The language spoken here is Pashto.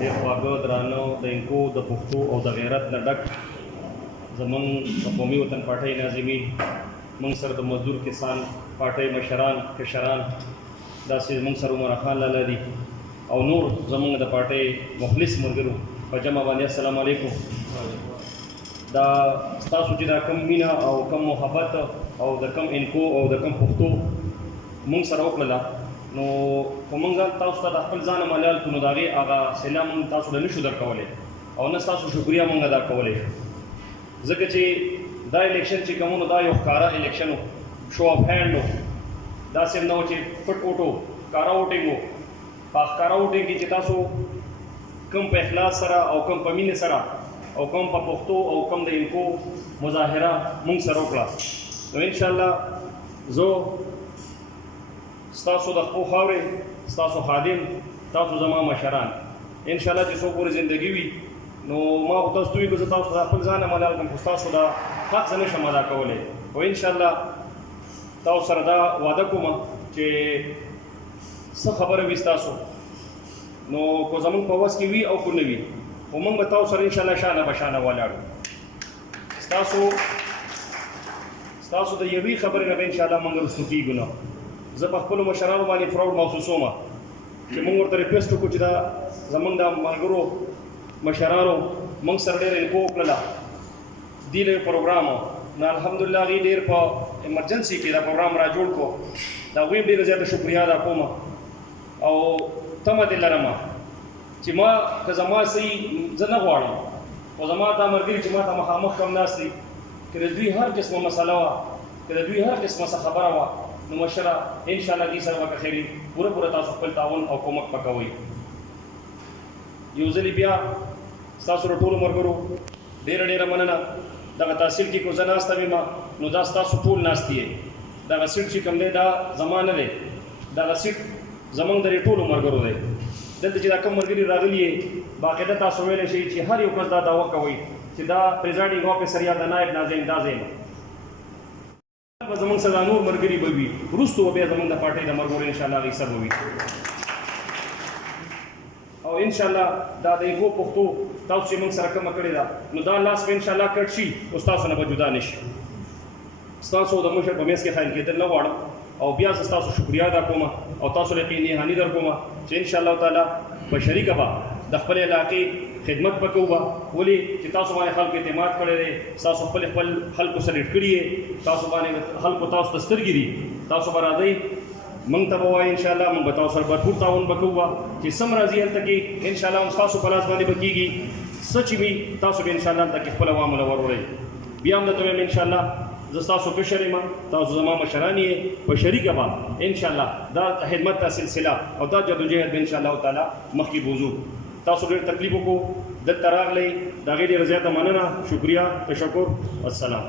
ډېر خواږه درانه د انکو د پښتو او د غیرت نه ډک زمونږ د قومي وطن پارټۍ ناظمین، موږ سره د مزدور کسان پارټۍ مشران کشران، داسې موږ سره عمر خان لالا دي او نور زمونږ د پارټۍ مخلص ملګرو په جمع باندې السلام علیکم. دا ستاسو چې دا کم مینه او کم محبت او د کم انکو او د کم پښتو موږ سره وکړله، نو که موږ تاسو ته د خپل ځانه ملال کړو نو د هغې هغه صله موږ تاسو ته نشو درکولی او نه ستاسو شکریه موږ ادا کولی شو، ځکه چې دا الیکشن چې کوم دا یو ښکاره الیکشن و، شو اف هینډ و، داسې نه و چې پټ ووټ و، ښکاره ووټینګ و. په ښکاره ووټینګ کې چې تاسو کم په اخلاص سره او کم په مینې سره او کم په پښتو او کم د انکو مظاهره موږ سره وکړه، نو انشاءالله زه ستاسو د خپلو خاورې ستاسو خادم، تاسو زما مشران انشاءالله چې څو پورې زندګي وي، نو ما خو تاسو ته وي که زه تاسو ته خپل ځانه ملال کړم، خو ستاسو دا حق زه نشم ادا کولی، خو انشاءالله تاسو سره دا وعده کوم چې څه خبره وي ستاسو، نو که زمونږ په وس کې وي او که نه وي، خو موږ به تاسو سره انشاءالله شانه به شانه ولاړو. ستاسو د یوې خبرې نه به انشاءالله موږ رسو کېږو نه. زه په خپلو مشرانو باندې فراډ محسوسوم چې موږ ورته ریکویسټ وکړو چې دا زموږ د ملګرو مشرانو موږ سره ډېره انکو وکړله، دې له پروګرام نو الحمدلله هغې ډېر په ایمرجنسي کې دا پروګرام را جوړ کړو، د هغوی هم ډېره زیاته شکریه ادا کوم او تمه دې لرم چې ما که زما صحیح زه نه غواړم، خو زما دا ملګري چې ما ته مخامخ کم ناست دي، که د دوی هر قسمه مسله وه، که د دوی هر قسمه څه خبره وه، نو مشره انشاءالله دې سره به که خیر پوره تاسو خپل تعاون او کومک به کوئ. یو ځلې بیا ستاسو د ټولو ملګرو ډېره مننه. دغه تحصیل کې که زه ناسته ویم نو دا ستاسو ټول ناستې یې، دغه سیټ چې کوم دی دا زما نه دی، دغه سیټ زموږ د دې ټولو ملګرو دی. دلته چې دا کوم ملګري راغلي یې باقاعده تاسو ویلی شئ چې هر یو کس دا دعوه کوئ چې دا پریزایډینګ افیسر یا د نایب ناظم دا ځای به زموږ سره نور ملګري به وي، وروستو به بیا زموږ د پارټۍ د ملګرو انشاءالله هغې سره به وي او انشاءالله دا د ایګو پښتو تاسو چې موږ سره کومه کړې ده نو دا لاس به انشاءالله کټ شي او ستاسو نه به جدا نه شي. ستاسو د مشر په منځ کې خیال کېدل نه غواړم او بیا زه ستاسو شکریه ادا کوم او تاسو له یقیني هاني در کوم چې انشاءالله تعالی په شریکه به د خپل علاقې خدمت به کوو، ولې چې تاسو باندې خلکو اعتماد کړی دی، تاسو خپل خلکو سلیټ کړي یې، تاسو باندې خلکو تاسو ته سترګې دي، تاسو به راځئ موږ ته به وایي انشاءالله موږ به تاسو سره بھرپور تعاون به کوو چې سم راځي هلته کې انشاءالله هم ستاسو په لاس باندې به کېږي، څه چې وي تاسو به انشاءالله هلته کې خپل عوامو له وروړئ. بیا هم درته وایم انشاءالله زه ستاسو کشر یم، تاسو زما مشران یې، په شریکه به انشاءالله دا خدمت ته سلسله او دا جدوجهد به انشاءالله تعالی مخکې بوځو. تاسو ډېر تکلیف وکړو، دلته راغلی، د هغې ډېره زیاته مننه، شکریه، تشکر، والسلام.